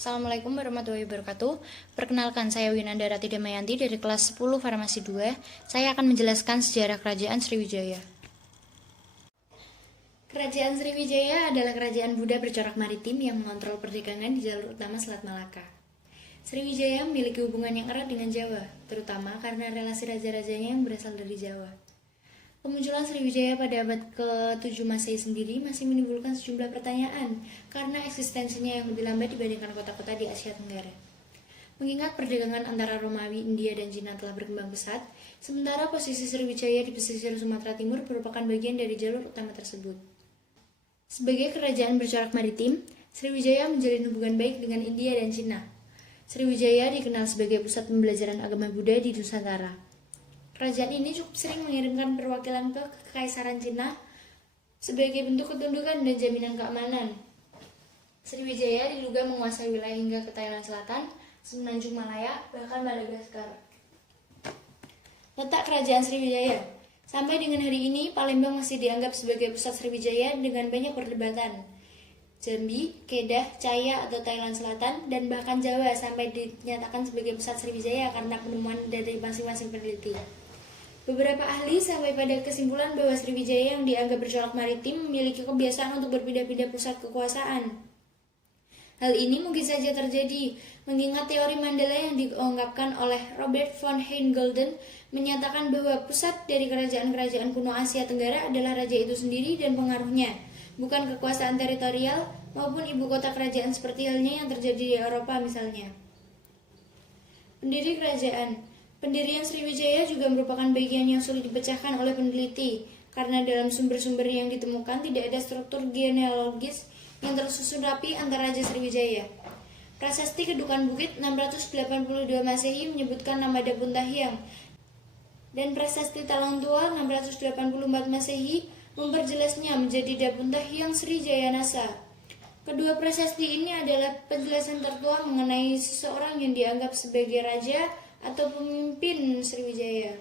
Assalamualaikum warahmatullahi wabarakatuh. Perkenalkan, saya Winanda Rati Damayanti dari kelas 10 Farmasi 2. Saya akan menjelaskan sejarah Kerajaan Sriwijaya. Kerajaan Sriwijaya adalah kerajaan Buddha bercorak maritim yang mengontrol perdagangan di jalur utama Selat Malaka. Sriwijaya memiliki hubungan yang erat dengan Jawa, terutama karena relasi raja-rajanya yang berasal dari Jawa. Kemunculan Sriwijaya pada abad ke-7 Masehi sendiri masih menimbulkan sejumlah pertanyaan karena eksistensinya yang lebih lambat dibandingkan kota-kota di Asia Tenggara. Mengingat perdagangan antara Romawi, India, dan Cina telah berkembang pesat, sementara posisi Sriwijaya di pesisir Sumatera Timur merupakan bagian dari jalur utama tersebut. Sebagai kerajaan bercorak maritim, Sriwijaya menjalin hubungan baik dengan India dan Cina. Sriwijaya dikenal sebagai pusat pembelajaran agama Buddha di Nusantara. Kerajaan ini cukup sering mengirimkan perwakilan ke Kekaisaran Cina sebagai bentuk ketundukan dan jaminan keamanan. Sriwijaya diduga menguasai wilayah hingga ke Thailand Selatan, Semenanjung Malaya, bahkan Madagaskar. Letak Kerajaan Sriwijaya. Sampai dengan hari ini, Palembang masih dianggap sebagai pusat Sriwijaya dengan banyak perdebatan. Jambi, Kedah, Chaiya atau Thailand Selatan, dan bahkan Jawa sampai dinyatakan sebagai pusat Sriwijaya karena penemuan dari masing-masing peneliti. Beberapa ahli sampai pada kesimpulan bahwa Sriwijaya yang dianggap bercorak maritim memiliki kebiasaan untuk berpindah-pindah pusat kekuasaan. Hal ini mungkin saja terjadi, mengingat teori Mandala yang diungkapkan oleh Robert von Heingolden menyatakan bahwa pusat dari kerajaan-kerajaan kuno Asia Tenggara adalah raja itu sendiri dan pengaruhnya, bukan kekuasaan teritorial maupun ibu kota kerajaan seperti halnya yang terjadi di Eropa misalnya. Pendiri kerajaan. Pendirian Sriwijaya juga merupakan bagian yang sulit dipecahkan oleh peneliti, karena dalam sumber-sumber yang ditemukan tidak ada struktur genealogis yang tersusun rapi antara Raja Sriwijaya. Prasasti Kedukan Bukit 682 Masehi menyebutkan nama Dapuntahiang, dan Prasasti Talang Tua 684 Masehi memperjelasnya menjadi Dapuntahiang Srijayanasa. Kedua prasasti ini adalah penjelasan tertua mengenai seseorang yang dianggap sebagai raja atau pemimpin Sriwijaya.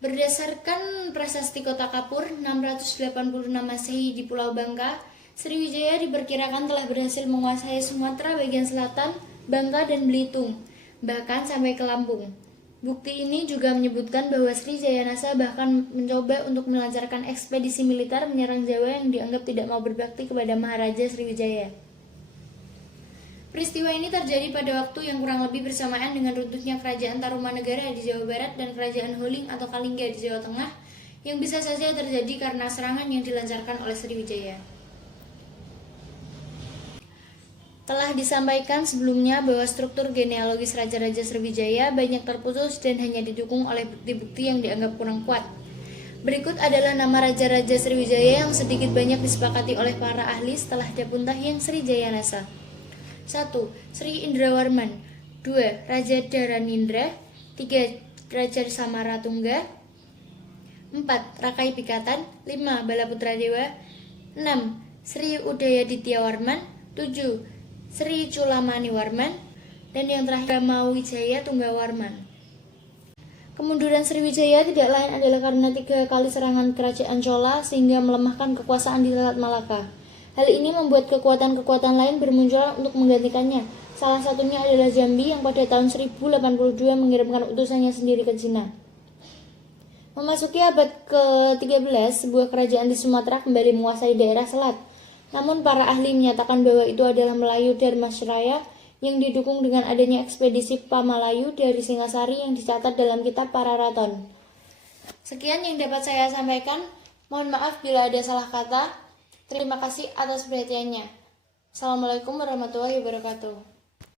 Berdasarkan Prasasti Kota Kapur 686 Masehi di Pulau Bangka, Sriwijaya diperkirakan telah berhasil menguasai Sumatera bagian selatan, Bangka dan Belitung, bahkan sampai ke Lampung. Bukti ini juga menyebutkan bahwa Srijayanasa bahkan mencoba untuk melancarkan ekspedisi militer menyerang Jawa yang dianggap tidak mau berbakti kepada Maharaja Sriwijaya. Peristiwa ini terjadi pada waktu yang kurang lebih bersamaan dengan runtuhnya Kerajaan Tarumanegara di Jawa Barat dan Kerajaan Huling atau Kalingga di Jawa Tengah, yang bisa saja terjadi karena serangan yang dilancarkan oleh Sriwijaya. Telah disampaikan sebelumnya bahwa struktur genealogis Raja-Raja Sriwijaya banyak terputus dan hanya didukung oleh bukti-bukti yang dianggap kurang kuat. Berikut adalah nama Raja-Raja Sriwijaya yang sedikit banyak disepakati oleh para ahli setelah Dapuntahiang Srijayanasa. 1. Sri Indrawarman. 2. Raja Dharanindra. 3. Raja Samaratungga. 4. Rakai Pikatan. 5. Balaputra Dewa. 6. Sri Udayadityawarman. 7. Sri Culamaniwarman. Dan yang terakhir Mawijaya Tunggawarman. Kemunduran Sriwijaya tidak lain adalah karena 3 kali serangan kerajaan Chola sehingga melemahkan kekuasaan di Selat Malaka. Hal ini membuat kekuatan-kekuatan lain bermunculan untuk menggantikannya. Salah satunya adalah Jambi yang pada tahun 1082 mengirimkan utusannya sendiri ke Cina. Memasuki abad ke-13, sebuah kerajaan di Sumatera kembali menguasai daerah selat. Namun para ahli menyatakan bahwa itu adalah Melayu Dharmasraya yang didukung dengan adanya ekspedisi Pamalayu dari Singasari yang dicatat dalam kitab Pararaton. Sekian yang dapat saya sampaikan. Mohon maaf bila ada salah kata. Terima kasih atas perhatiannya. Assalamualaikum warahmatullahi wabarakatuh.